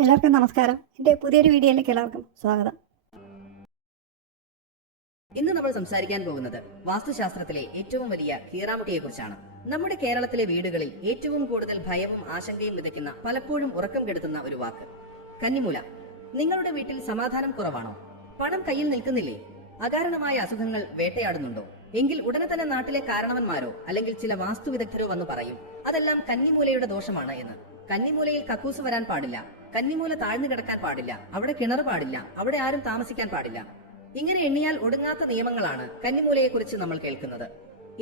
എല്ലാവർക്കും നമസ്കാരം. എൻ്റെ പുതിയൊരു വീഡിയോയിലേക്ക് എല്ലാവർക്കും സ്വാഗതം. ഇന്ന് നമ്മൾ സംസാരിക്കാൻ പോകുന്നത് വാസ്തുശാസ്ത്രത്തിലെ ഏറ്റവും വലിയ കീറാമുട്ടിയെക്കുറിച്ചാണ്. നമ്മുടെ കേരളത്തിലെ വീടുകളിൽ ഏറ്റവും കൂടുതൽ ഭയവും ആശങ്കയും വിതയ്ക്കുന്ന, പലപ്പോഴും ഉറക്കം കെടുത്തുന്ന ഒരു വാക്ക് കന്നിമൂല. നിങ്ങളുടെ വീട്ടിൽ സമാധാനം കുറവാണോ? പണം കയ്യിൽ നിൽക്കുന്നില്ലേ? അകാരണമായ അസുഖങ്ങൾ വേട്ടയാടുന്നുണ്ടോ? എങ്കിൽ ഉടനെ തന്നെ നാട്ടിലെ കാരണവന്മാരോ അല്ലെങ്കിൽ ചില വാസ്തു വിദഗ്ധരോ വന്ന് പറയും അതെല്ലാം കന്നിമൂലയുടെ ദോഷമാണ് എന്ന്. കന്നിമൂലയിൽ കക്കൂസ് വരാൻ പാടില്ല, കന്നിമൂല താഴ്ന്നു കിടക്കാൻ പാടില്ല, അവിടെ കിണർ പാടില്ല, അവിടെ ആരും താമസിക്കാൻ പാടില്ല. ഇങ്ങനെ എണ്ണിയാൽ ഒടുങ്ങാത്ത നിയമങ്ങളാണ് കന്നിമൂലയെക്കുറിച്ച് നമ്മൾ കേൾക്കുന്നത്.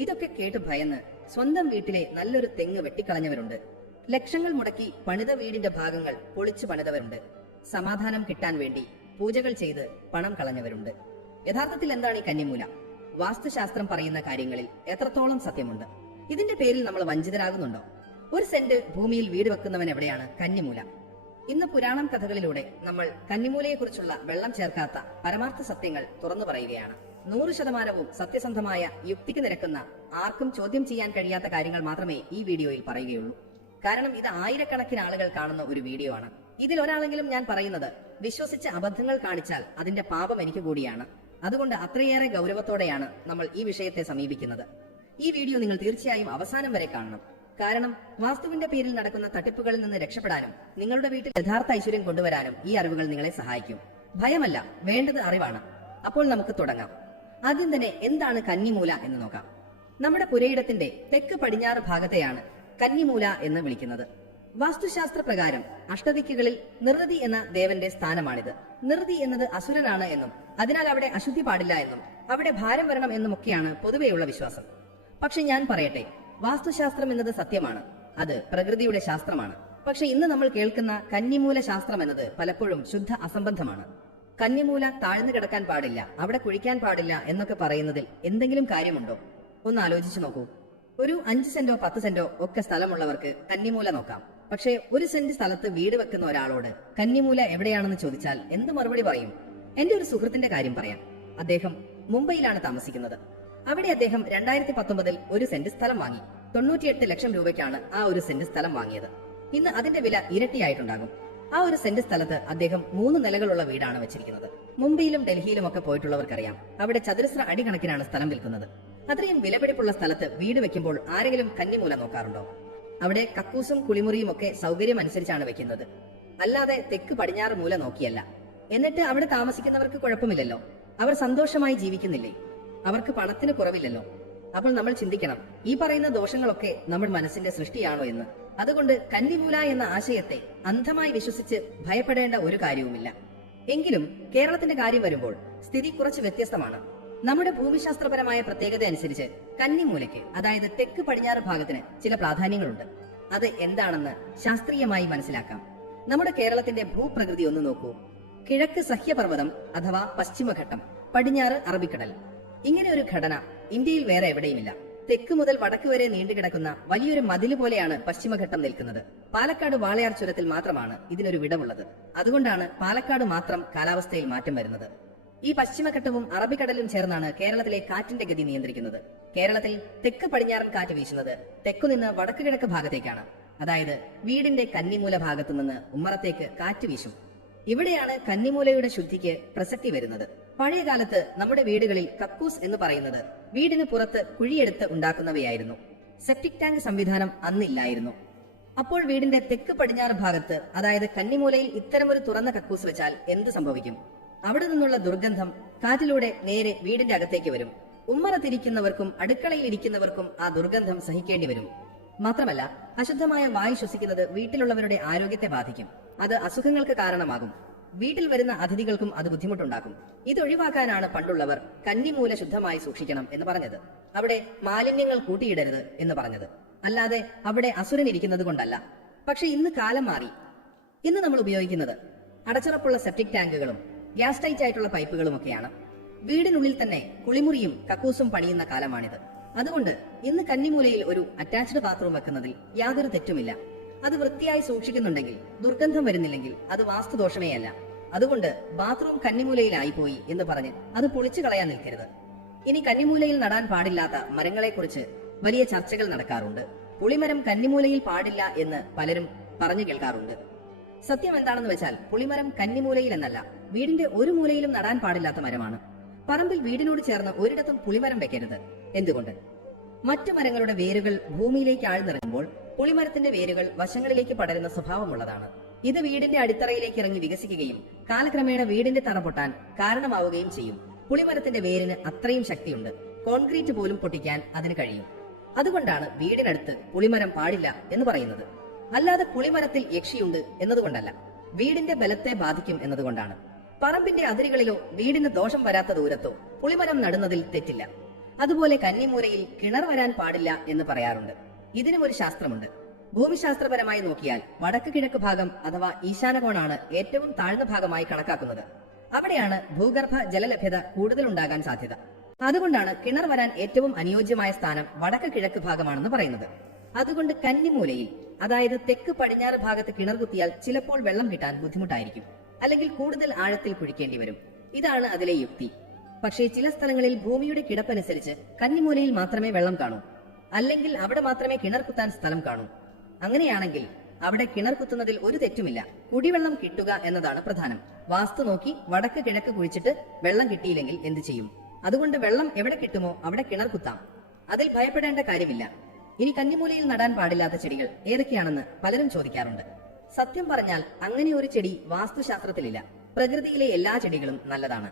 ഇതൊക്കെ കേട്ട് ഭയന്ന് സ്വന്തം വീട്ടിലെ നല്ലൊരു തെങ്ങ് വെട്ടിക്കളഞ്ഞവരുണ്ട്. ലക്ഷങ്ങൾ മുടക്കി പണിത വീടിന്റെ ഭാഗങ്ങൾ പൊളിച്ചു പണിതവരുണ്ട്. സമാധാനം കിട്ടാൻ വേണ്ടി പൂജകൾ ചെയ്ത് പണം കളഞ്ഞവരുണ്ട്. യഥാർത്ഥത്തിൽ എന്താണ് ഈ കന്നിമൂല? വാസ്തുശാസ്ത്രം പറയുന്ന കാര്യങ്ങളിൽ എത്രത്തോളം സത്യമുണ്ട്? ഇതിന്റെ പേരിൽ നമ്മൾ വഞ്ചിതരാകുന്നുണ്ടോ? ഒരു സെന്റ് ഭൂമിയിൽ വീട് വെക്കുന്നവൻ എവിടെയാണ് കന്നിമൂല? ഇന്ന് പുരാണം കഥകളിലൂടെ നമ്മൾ കന്നിമൂലയെക്കുറിച്ചുള്ള വെള്ളം ചേർക്കാത്ത പരമാർത്ഥ സത്യങ്ങൾ തുറന്നു പറയുകയാണ്. 100% സത്യസന്ധമായ, യുക്തിക്ക് നിരക്കുന്ന, ആർക്കും ചോദ്യം ചെയ്യാൻ കഴിയാത്ത കാര്യങ്ങൾ മാത്രമേ ഈ വീഡിയോയിൽ പറയുകയുള്ളൂ. കാരണം ഇത് ആയിരക്കണക്കിന് ആളുകൾ കാണുന്ന ഒരു വീഡിയോ ആണ്. ഇതിൽ ഒരാളെങ്കിലും ഞാൻ പറയുന്നത് വിശ്വസിച്ച് അബദ്ധങ്ങൾ കാണിച്ചാൽ അതിന്റെ പാപം എനിക്ക് കൂടിയാണ്. അതുകൊണ്ട് അത്രയേറെ ഗൗരവത്തോടെയാണ് നമ്മൾ ഈ വിഷയത്തെ സമീപിക്കുന്നത്. ഈ വീഡിയോ നിങ്ങൾ തീർച്ചയായും അവസാനം വരെ കാണണം. കാരണം വാസ്തുവിന്റെ പേരിൽ നടക്കുന്ന തട്ടിപ്പുകളിൽ നിന്ന് രക്ഷപ്പെടാനും നിങ്ങളുടെ വീട്ടിൽ യഥാർത്ഥ ഐശ്വര്യം കൊണ്ടുവരാനും ഈ അറിവുകൾ നിങ്ങളെ സഹായിക്കും. ഭയമല്ല, വേണ്ടത് അറിവാണ്. അപ്പോൾ നമുക്ക് തുടങ്ങാം. ആദ്യം തന്നെ എന്താണ് കന്നിമൂല എന്ന് നോക്കാം. നമ്മുടെ പുരയിടത്തിന്റെ തെക്ക് പടിഞ്ഞാറ് ഭാഗത്തെയാണ് കന്നിമൂല എന്ന് വിളിക്കുന്നത്. വാസ്തുശാസ്ത്ര പ്രകാരം അഷ്ടദിക്കുകളിൽ നിർത്തി എന്ന ദേവന്റെ സ്ഥാനമാണിത്. നിർത്തി എന്നത് അസുരനാണ് എന്നും അതിനാൽ അവിടെ അശുദ്ധി പാടില്ല എന്നും അവിടെ ഭാരം വരണം എന്നുമൊക്കെയാണ് പൊതുവെയുള്ള വിശ്വാസം. പക്ഷെ ഞാൻ പറയട്ടെ, വാസ്തുശാസ്ത്രം എന്നത് സത്യമാണ്. അത് പ്രകൃതിയുടെ ശാസ്ത്രമാണ്. പക്ഷെ ഇന്ന് നമ്മൾ കേൾക്കുന്ന കന്നിമൂല ശാസ്ത്രം എന്നത് പലപ്പോഴും ശുദ്ധ അസംബന്ധമാണ്. കന്നിമൂല താഴ്ന്നു കിടക്കാൻ പാടില്ല, അവിടെ കുഴിക്കാൻ പാടില്ല എന്നൊക്കെ പറയുന്നതിൽ എന്തെങ്കിലും കാര്യമുണ്ടോ? ഒന്ന് ആലോചിച്ചു നോക്കൂ. ഒരു 5 സെന്റോ 10 സെന്റോ ഒക്കെ സ്ഥലമുള്ളവർക്ക് കന്നിമൂല നോക്കാം. പക്ഷേ 1 സെന്റ് സ്ഥലത്ത് വീട് വെക്കുന്ന ഒരാളോട് കന്നിമൂല എവിടെയാണെന്ന് ചോദിച്ചാൽ എന്ത് മറുപടി പറയും? എന്റെ ഒരു സുഹൃത്തിന്റെ കാര്യം പറയാം. അദ്ദേഹം മുംബൈയിലാണ് താമസിക്കുന്നത്. അവിടെ അദ്ദേഹം 2019 1 സെന്റ് സ്ഥലം വാങ്ങി. 98 ലക്ഷം രൂപയ്ക്കാണ് ആ 1 സെന്റ് സ്ഥലം വാങ്ങിയത്. ഇന്ന് അതിന്റെ വില ഇരട്ടിയായിട്ടുണ്ടാകും. ആ 1 സെന്റ് സ്ഥലത്ത് അദ്ദേഹം 3 നിലകളുള്ള വീടാണ് വെച്ചിരിക്കുന്നത്. മുംബൈയിലും ഡൽഹിയിലും ഒക്കെ പോയിട്ടുള്ളവർക്കറിയാം, അവിടെ ചതുരശ്ര അടി കണക്കിനാണ് സ്ഥലം വിൽക്കുന്നത്. അത്രയും വിലപിടിപ്പുള്ള സ്ഥലത്ത് വീട് വെക്കുമ്പോൾ ആരെങ്കിലും കന്നിമൂല നോക്കാറുണ്ടോ? അവിടെ കക്കൂസും കുളിമുറിയും ഒക്കെ സൗകര്യം അനുസരിച്ചാണ് വെക്കുന്നത്, അല്ലാതെ തെക്ക് പടിഞ്ഞാറ് മൂല നോക്കിയല്ല. എന്നിട്ട് അവിടെ താമസിക്കുന്നവർക്ക് കുഴപ്പമില്ലല്ലോ, അവർ സന്തോഷമായി ജീവിക്കുന്നില്ലേ? അവർക്ക് പണത്തിന് കുറവില്ലല്ലോ. അപ്പോൾ നമ്മൾ ചിന്തിക്കണം, ഈ പറയുന്ന ദോഷങ്ങളൊക്കെ നമ്മുടെ മനസ്സിന്റെ സൃഷ്ടിയാണോ എന്ന്. അതുകൊണ്ട് കന്നിമൂല എന്ന ആശയത്തെ അന്ധമായി വിശ്വസിച്ച് ഭയപ്പെടേണ്ട ഒരു കാര്യവുമില്ല. എങ്കിലും കേരളത്തിന്റെ കാര്യം വരുമ്പോൾ സ്ഥിതി കുറച്ച് വ്യത്യസ്തമാണ്. നമ്മുടെ ഭൂമിശാസ്ത്രപരമായ പ്രത്യേകത അനുസരിച്ച് കന്നിമൂലയ്ക്ക്, അതായത് തെക്ക് പടിഞ്ഞാറ് ഭാഗത്തിന് ചില പ്രാധാന്യങ്ങളുണ്ട്. അത് എന്താണെന്ന് ശാസ്ത്രീയമായി മനസ്സിലാക്കാം. നമ്മുടെ കേരളത്തിന്റെ ഭൂപ്രകൃതി ഒന്ന് നോക്കൂ. കിഴക്ക് സഹ്യപർവ്വതം അഥവാ പശ്ചിമഘട്ടം, പടിഞ്ഞാറ് അറബിക്കടൽ. ഇങ്ങനെ ഒരു ഘടന ഇന്ത്യയിൽ വേറെ എവിടെയുമില്ല. തെക്ക് മുതൽ വടക്ക് വരെ നീണ്ടുകിടക്കുന്ന വലിയൊരു മതില് പോലെയാണ് പശ്ചിമഘട്ടം നിൽക്കുന്നത്. പാലക്കാട് വാളയാർ ചുരത്തിൽ മാത്രമാണ് ഇതിനൊരു വിടവുള്ളത്. അതുകൊണ്ടാണ് പാലക്കാട് മാത്രം കാലാവസ്ഥയിൽ മാറ്റം വരുന്നത്. ഈ പശ്ചിമഘട്ടവും അറബിക്കടലും ചേർന്നാണ് കേരളത്തിലെ കാറ്റിന്റെ ഗതി നിയന്ത്രിക്കുന്നത്. കേരളത്തിൽ തെക്ക് പടിഞ്ഞാറൻ കാറ്റ് വീശുന്നത് തെക്കുനിന്ന് വടക്ക് കിഴക്ക് ഭാഗത്തേക്കാണ്. അതായത് വീടിന്റെ കന്നിമൂല ഭാഗത്തു നിന്ന് ഉമ്മറത്തേക്ക് കാറ്റ് വീശും. ഇവിടെയാണ് കന്നിമൂലയുടെ ശുദ്ധിക്ക് പ്രസക്തി വരുന്നത്. പഴയ കാലത്ത് നമ്മുടെ വീടുകളിൽ കക്കൂസ് എന്ന് പറയുന്നത് വീടിന് പുറത്ത് കുഴിയെടുത്ത് ഉണ്ടാക്കുന്നവയായിരുന്നു. സെപ്റ്റിക് ടാങ്ക് സംവിധാനം അന്നില്ലായിരുന്നു. അപ്പോൾ വീടിന്റെ തെക്ക് പടിഞ്ഞാറ് ഭാഗത്ത്, അതായത് കന്നിമൂലയിൽ ഇത്തരമൊരു തുറന്ന കക്കൂസ് വെച്ചാൽ എന്ത് സംഭവിക്കും? അവിടെ നിന്നുള്ള ദുർഗന്ധം കാറ്റിലൂടെ നേരെ വീടിന്റെ അകത്തേക്ക് വരും. ഉമ്മറത്തിരിക്കുന്നവർക്കും അടുക്കളയിൽ ഇരിക്കുന്നവർക്കും ആ ദുർഗന്ധം സഹിക്കേണ്ടി വരും. മാത്രമല്ല, അശുദ്ധമായ വായു ശ്വസിക്കുന്നത് വീട്ടിലുള്ളവരുടെ ആരോഗ്യത്തെ ബാധിക്കും. അത് അസുഖങ്ങൾക്ക് കാരണമാകും. വീട്ടിൽ വരുന്ന അതിഥികൾക്കും അത് ബുദ്ധിമുട്ടുണ്ടാക്കും. ഇതൊഴിവാക്കാനാണ് പണ്ടുള്ളവർ കന്നിമൂല ശുദ്ധമായി സൂക്ഷിക്കണം എന്ന് പറഞ്ഞത്. അവിടെ മാലിന്യങ്ങൾ കൂട്ടിയിടരുത് എന്ന് പറഞ്ഞത്. അല്ലാതെ അവിടെ അസുരൻ ഇരിക്കുന്നത് കൊണ്ടല്ല. പക്ഷെ ഇന്ന് കാലം മാറി. ഇന്ന് നമ്മൾ ഉപയോഗിക്കുന്നത് അടച്ചുറപ്പുള്ള സെപ്റ്റിക് ടാങ്കുകളും ഗ്യാസ് ടൈറ്റ് ആയിട്ടുള്ള പൈപ്പുകളുമൊക്കെയാണ്. വീടിനുള്ളിൽ തന്നെ കുളിമുറിയും കക്കൂസും പണിയുന്ന കാലമാണിത്. അതുകൊണ്ട് ഇന്ന് കന്നിമൂലയിൽ ഒരു അറ്റാച്ച്ഡ് ബാത്റൂം വെക്കുന്നതിൽ യാതൊരു തെറ്റുമില്ല. അത് വൃത്തിയായി സൂക്ഷിക്കുന്നുണ്ടെങ്കിൽ, ദുർഗന്ധം വരുന്നില്ലെങ്കിൽ അത് വാസ്തുദോഷമേ അല്ല. അതുകൊണ്ട് ബാത്റൂം കന്നിമൂലയിലായി പോയി എന്ന് പറഞ്ഞ് അത് പൊളിച്ചു കളയാൻ നിൽക്കരുത്. ഇനി കന്നിമൂലയിൽ നടാൻ പാടില്ലാത്ത മരങ്ങളെക്കുറിച്ച് വലിയ ചർച്ചകൾ നടക്കാറുണ്ട്. പുളിമരം കന്നിമൂലയിൽ പാടില്ല എന്ന് പലരും പറഞ്ഞു കേൾക്കാറുണ്ട്. സത്യം എന്താണെന്ന് വെച്ചാൽ പുളിമരം കന്നിമൂലയിൽ എന്നല്ല, വീടിന്റെ ഒരു മൂലയിലും നടാൻ പാടില്ലാത്ത മരമാണ്. പറമ്പിൽ വീടിനോട് ചേർന്ന് ഒരിടത്തും പുളിമരം വെക്കരുത്. എന്തുകൊണ്ട്? മറ്റു മരങ്ങളുടെ വേരുകൾ ഭൂമിയിലേക്ക് ആഴ്ന്നിറങ്ങുമ്പോൾ പുളിമരത്തിന്റെ വേരുകൾ വശങ്ങളിലേക്ക് പടരുന്ന സ്വഭാവമുള്ളതാണ്. ഇത് വീടിന്റെ അടിത്തറയിലേക്ക് ഇറങ്ങി വികസിക്കുകയും കാലക്രമേണ വീടിന്റെ തറ പൊട്ടാൻ കാരണമാവുകയും ചെയ്യും. പുളിമരത്തിന്റെ വേരിന് അത്രയും ശക്തിയുണ്ട്. കോൺക്രീറ്റ് പോലും പൊട്ടിക്കാൻ അതിന് കഴിയും. അതുകൊണ്ടാണ് വീടിനടുത്ത് പുളിമരം പാടില്ല എന്ന് പറയുന്നത്. അല്ലാതെ പുളിമരത്തിൽ യക്ഷിയുണ്ട് എന്നതുകൊണ്ടല്ല, വീടിന്റെ ബലത്തെ ബാധിക്കും എന്നതുകൊണ്ടാണ്. പറമ്പിന്റെ അതിരുകളിലോ വീടിന് ദോഷം വരാത്ത ദൂരത്തോ പുളിമരം നടുന്നതിൽ തെറ്റില്ല. അതുപോലെ കന്നിമൂലയിൽ കിണർ വരാൻ പാടില്ല എന്ന് പറയാറുണ്ട്. ഇതിനും ഒരു ശാസ്ത്രമുണ്ട്. ഭൂമിശാസ്ത്രപരമായി നോക്കിയാൽ വടക്ക് കിഴക്ക് ഭാഗം അഥവാ ഈശാനകോണാണ് ഏറ്റവും താഴ്ന്ന ഭാഗമായി കണക്കാക്കുന്നത്. അവിടെയാണ് ഭൂഗർഭ ജലലഭ്യത കൂടുതൽ ഉണ്ടാകാൻ സാധ്യത. അതുകൊണ്ടാണ് കിണർ വരാൻ ഏറ്റവും അനുയോജ്യമായ സ്ഥാനം വടക്ക് കിഴക്ക് ഭാഗമാണെന്ന് പറയുന്നത്. അതുകൊണ്ട് കന്നിമൂലയിൽ, അതായത് തെക്ക് പടിഞ്ഞാറ് ഭാഗത്ത് കിണർ കുത്തിയാൽ ചിലപ്പോൾ വെള്ളം കിട്ടാൻ ബുദ്ധിമുട്ടായിരിക്കും, അല്ലെങ്കിൽ കൂടുതൽ ആഴത്തിൽ കുഴിക്കേണ്ടി വരും. ഇതാണ് അതിലെ യുക്തി. പക്ഷേ ചില സ്ഥലങ്ങളിൽ ഭൂമിയുടെ കിടപ്പനുസരിച്ച് കന്നിമൂലയിൽ മാത്രമേ വെള്ളം കാണൂ, അല്ലെങ്കിൽ അവിടെ മാത്രമേ കിണർ കുത്താൻ സ്ഥലം കാണൂ. അങ്ങനെയാണെങ്കിൽ അവിടെ കിണർ കുത്തുന്നതിൽ ഒരു തെറ്റുമില്ല. കുടിവെള്ളം കിട്ടുക എന്നതാണ് പ്രധാനം. വാസ്തു നോക്കി വടക്ക് കിഴക്ക് കുഴിച്ചിട്ട് വെള്ളം കിട്ടിയില്ലെങ്കിൽ എന്ത് ചെയ്യും? അതുകൊണ്ട് വെള്ളം എവിടെ കിട്ടുമോ അവിടെ കിണർ കുത്താം. അതിൽ ഭയപ്പെടേണ്ട കാര്യമില്ല. ഇനി കന്നിമൂലയിൽ നടാൻ പാടില്ലാത്ത ചെടികൾ ഏതൊക്കെയാണെന്ന് പലരും ചോദിക്കാറുണ്ട്. സത്യം പറഞ്ഞാൽ അങ്ങനെ ഒരു ചെടി വാസ്തുശാസ്ത്രത്തിലില്ല. പ്രകൃതിയിലെ എല്ലാ ചെടികളും നല്ലതാണ്.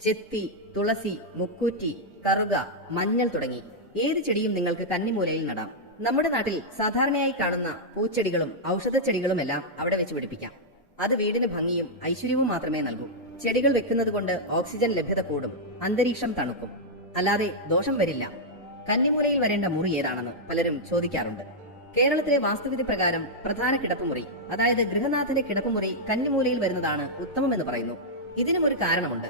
ചെത്തി, തുളസി, മുക്കൂറ്റി, കറുക, മഞ്ഞൾ തുടങ്ങി ഏത് ചെടിയും നിങ്ങൾക്ക് കന്നിമൂലയിൽ നടാം. നമ്മുടെ നാട്ടിൽ സാധാരണയായി കാണുന്ന പൂച്ചെടികളും ഔഷധച്ചെടികളുമെല്ലാം അവിടെ വെച്ച് പിടിപ്പിക്കാം. അത് വീടിന് ഭംഗിയും ഐശ്വര്യവും മാത്രമേ നൽകൂ. ചെടികൾ വെക്കുന്നത് കൊണ്ട് ഓക്സിജൻ ലഭ്യത കൂടും, അന്തരീക്ഷം തണുക്കും. അല്ലാതെ ദോഷം വരില്ല. കന്നിമൂലയിൽ വരേണ്ട മുറി ഏതാണെന്ന് പലരും ചോദിക്കാറുണ്ട്. കേരളത്തിലെ വാസ്തുവിധി പ്രകാരം പ്രധാന കിടപ്പുമുറി, അതായത് ഗൃഹനാഥന്റെ കിടപ്പുമുറി കന്നിമൂലയിൽ വരുന്നതാണ് ഉത്തമമെന്ന് പറയുന്നു. ഇതിനും ഒരു കാരണമുണ്ട്.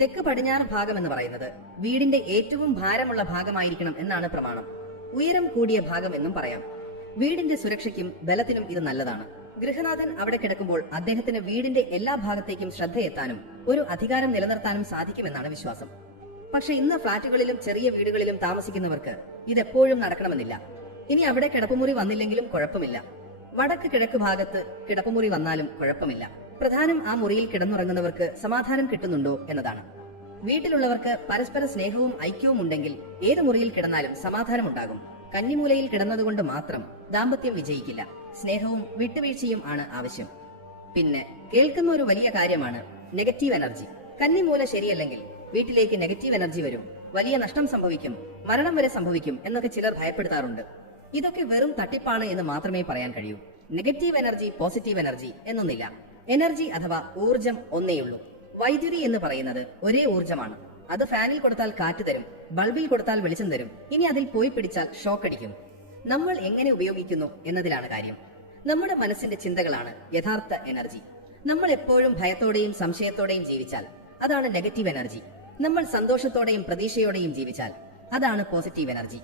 തെക്ക് പടിഞ്ഞാറ് ഭാഗം എന്ന് പറയുന്നത് വീടിന്റെ ഏറ്റവും ഭാരമുള്ള ഭാഗമായിരിക്കണം എന്നാണ് പ്രമാണം. ഉയരം കൂടിയ ഭാഗം എന്നും പറയാം. വീടിന്റെ സുരക്ഷയ്ക്കും ബലത്തിനും ഇത് നല്ലതാണ്. ഗൃഹനാഥൻ അവിടെ കിടക്കുമ്പോൾ അദ്ദേഹത്തിന് വീടിന്റെ എല്ലാ ഭാഗത്തേക്കും ശ്രദ്ധയെത്താനും ഒരു അധികാരം നിലനിർത്താനും സാധിക്കുമെന്നാണ് വിശ്വാസം. പക്ഷെ ഇന്ന് ഫ്ളാറ്റുകളിലും ചെറിയ വീടുകളിലും താമസിക്കുന്നവർക്ക് ഇതെപ്പോഴും നടക്കണമെന്നില്ല. ഇനി അവിടെ കിടപ്പുമുറി വന്നില്ലെങ്കിലും കുഴപ്പമില്ല. വടക്ക് കിഴക്ക് ഭാഗത്ത് കിടപ്പുമുറി വന്നാലും കുഴപ്പമില്ല. പ്രധാനം ആ മുറിയിൽ കിടന്നുറങ്ങുന്നവർക്ക് സമാധാനം കിട്ടുന്നുണ്ടോ എന്നതാണ്. വീട്ടിലുള്ളവർക്ക് പരസ്പര സ്നേഹവും ഐക്യവും ഉണ്ടെങ്കിൽ ഏത് മുറിയിൽ കിടന്നാലും സമാധാനം ഉണ്ടാകും. കന്നിമൂലയിൽ കിടന്നതുകൊണ്ട് മാത്രം ദാമ്പത്യം വിജയിക്കില്ല. സ്നേഹവും വിട്ടുവീഴ്ചയും ആണ് ആവശ്യം. പിന്നെ കേൾക്കുന്ന ഒരു വലിയ കാര്യമാണ് നെഗറ്റീവ് എനർജി. കന്നിമൂല ശരിയല്ലെങ്കിൽ വീട്ടിലേക്ക് നെഗറ്റീവ് എനർജി വരും, വലിയ നഷ്ടം സംഭവിക്കും, മരണം വരെ സംഭവിക്കും എന്നൊക്കെ ചിലർ ഭയപ്പെടുത്താറുണ്ട്. ഇതൊക്കെ വെറും തട്ടിപ്പാണ് എന്ന് മാത്രമേ പറയാൻ കഴിയൂ. നെഗറ്റീവ് എനർജി, പോസിറ്റീവ് എനർജി എന്നൊന്നില്ല. എനർജി അഥവാ ഊർജം ഒന്നേയുള്ളൂ. വൈദ്യുതി എന്ന് പറയുന്നത് ഒരേ ഊർജമാണ്. അത് ഫാനിൽ കൊടുത്താൽ കാറ്റ് തരും, ബൾബിൽ കൊടുത്താൽ വെളിച്ചം തരും. ഇനി അതിൽ പോയി പിടിച്ചാൽ ഷോക്ക് അടിക്കും. നമ്മൾ എങ്ങനെ ഉപയോഗിക്കുന്നു എന്നതിലാണ് കാര്യം. നമ്മുടെ മനസ്സിന്റെ ചിന്തകളാണ് യഥാർത്ഥ എനർജി. നമ്മൾ എപ്പോഴും ഭയത്തോടെയും സംശയത്തോടെയും ജീവിച്ചാൽ അതാണ് നെഗറ്റീവ് എനർജി. നമ്മൾ സന്തോഷത്തോടെയും പ്രതീക്ഷയോടെയും ജീവിച്ചാൽ അതാണ് പോസിറ്റീവ് എനർജി.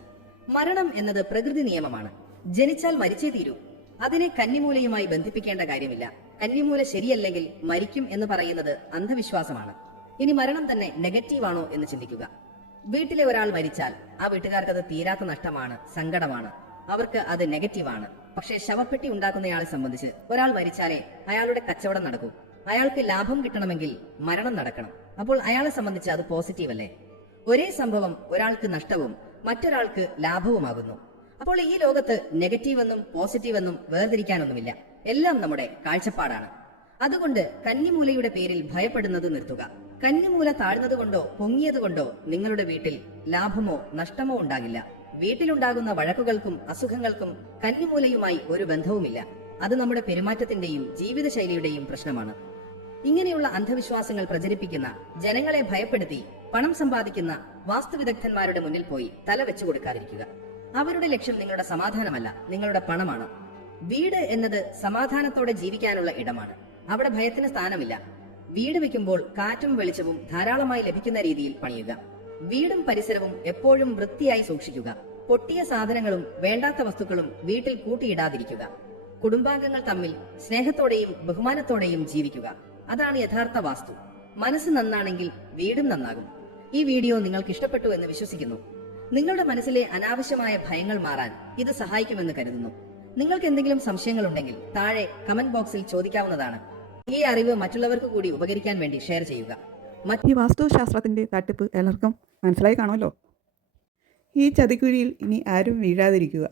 മരണം എന്നത് പ്രകൃതി നിയമമാണ്. ജനിച്ചാൽ മരിച്ചേ തീരൂ. അതിനെ കന്നിമൂലയുമായി ബന്ധിപ്പിക്കേണ്ട കാര്യമില്ല. കന്നിമൂല ശരിയല്ലെങ്കിൽ മരിക്കും എന്ന് പറയുന്നത് അന്ധവിശ്വാസമാണ്. ഇനി മരണം തന്നെ നെഗറ്റീവാണോ എന്ന് ചിന്തിക്കുക. വീട്ടിലെ ഒരാൾ മരിച്ചാൽ ആ വീട്ടുകാർക്ക് അത് തീരാത്ത നഷ്ടമാണ്, സങ്കടമാണ്. അവർക്ക് അത് നെഗറ്റീവാണ്. പക്ഷേ ശവപ്പെട്ടി ഉണ്ടാക്കുന്നയാളെ സംബന്ധിച്ച് ഒരാൾ മരിച്ചാലേ അയാളുടെ കച്ചവടം നടക്കൂ. അയാൾക്ക് ലാഭം കിട്ടണമെങ്കിൽ മരണം നടക്കണം. അപ്പോൾ അയാളെ സംബന്ധിച്ച് അത് പോസിറ്റീവ് അല്ലേ? ഒരേ സംഭവം ഒരാൾക്ക് നഷ്ടവും മറ്റൊരാൾക്ക് ലാഭവുമാകുന്നു. അപ്പോൾ ഈ ലോകത്ത് നെഗറ്റീവ് എന്നും പോസിറ്റീവ് എന്നും വേർതിരിക്കാനൊന്നുമില്ല. എല്ലാം നമ്മുടെ കാഴ്ചപ്പാടാണ്. അതുകൊണ്ട് കന്നിമൂലയുടെ പേരിൽ ഭയപ്പെടുന്നത് നിർത്തുക. കന്നിമൂല താഴ്ന്നതുകൊണ്ടോ പൊങ്ങിയതുകൊണ്ടോ നിങ്ങളുടെ വീട്ടിൽ ലാഭമോ നഷ്ടമോ ഉണ്ടാകില്ല. വീട്ടിലുണ്ടാകുന്ന വഴക്കുകൾക്കും അസുഖങ്ങൾക്കും കന്നിമൂലയുമായി ഒരു ബന്ധവുമില്ല. അത് നമ്മുടെ പെരുമാറ്റത്തിന്റെയും ജീവിതശൈലിയുടെയും പ്രശ്നമാണ്. ഇങ്ങനെയുള്ള അന്ധവിശ്വാസങ്ങൾ പ്രചരിപ്പിക്കുന്ന, ജനങ്ങളെ ഭയപ്പെടുത്തി പണം സമ്പാദിക്കുന്ന വാസ്തുവിദഗ്ധന്മാരുടെ മുന്നിൽ പോയി തല വെച്ചു കൊടുക്കാതിരിക്കുക. അവരുടെ ലക്ഷ്യം നിങ്ങളുടെ സമാധാനമല്ല, നിങ്ങളുടെ പണമാണ്. വീട് എന്നത് സമാധാനത്തോടെ ജീവിക്കാനുള്ള ഇടമാണ്. അവിടെ ഭയത്തിന് സ്ഥാനമില്ല. വീട് വെക്കുമ്പോൾ കാറ്റും വെളിച്ചവും ധാരാളമായി ലഭിക്കുന്ന രീതിയിൽ പണിയുക. വീടും പരിസരവും എപ്പോഴും വൃത്തിയായി സൂക്ഷിക്കുക. പൊട്ടിയ സാധനങ്ങളും വേണ്ടാത്ത വസ്തുക്കളും വീട്ടിൽ കൂട്ടിയിടാതിരിക്കുക. കുടുംബാംഗങ്ങൾ തമ്മിൽ സ്നേഹത്തോടെയും ബഹുമാനത്തോടെയും ജീവിക്കുക. അതാണ് യഥാർത്ഥ വാസ്തു. മനസ്സ് നന്നാണെങ്കിൽ വീടും നന്നാകും. ഈ വീഡിയോ നിങ്ങൾക്ക് ഇഷ്ടപ്പെട്ടു എന്ന് വിശ്വസിക്കുന്നു. നിങ്ങളുടെ മനസ്സിലെ അനാവശ്യമായ ഭയങ്ങൾ മാറാൻ ഇത് സഹായിക്കുമെന്ന് കരുതുന്നു. നിങ്ങൾക്ക് എന്തെങ്കിലും സംശയങ്ങളുണ്ടെങ്കിൽ താഴെ കമന്റ് ബോക്സിൽ ചോദിക്കാവുന്നതാണ്. ഈ അറിവ് മറ്റുള്ളവർക്ക് കൂടി ഉപകരിക്കാൻ വേണ്ടി ഷെയർ ചെയ്യുക. ഈ വാസ്തുശാസ്ത്രത്തിൻ്റെ തട്ടിപ്പ് എല്ലാവർക്കും മനസ്സിലായി കാണുമല്ലോ. ഈ ചതിക്കുഴിയിൽ ഇനി ആരും വീഴാതിരിക്കുക.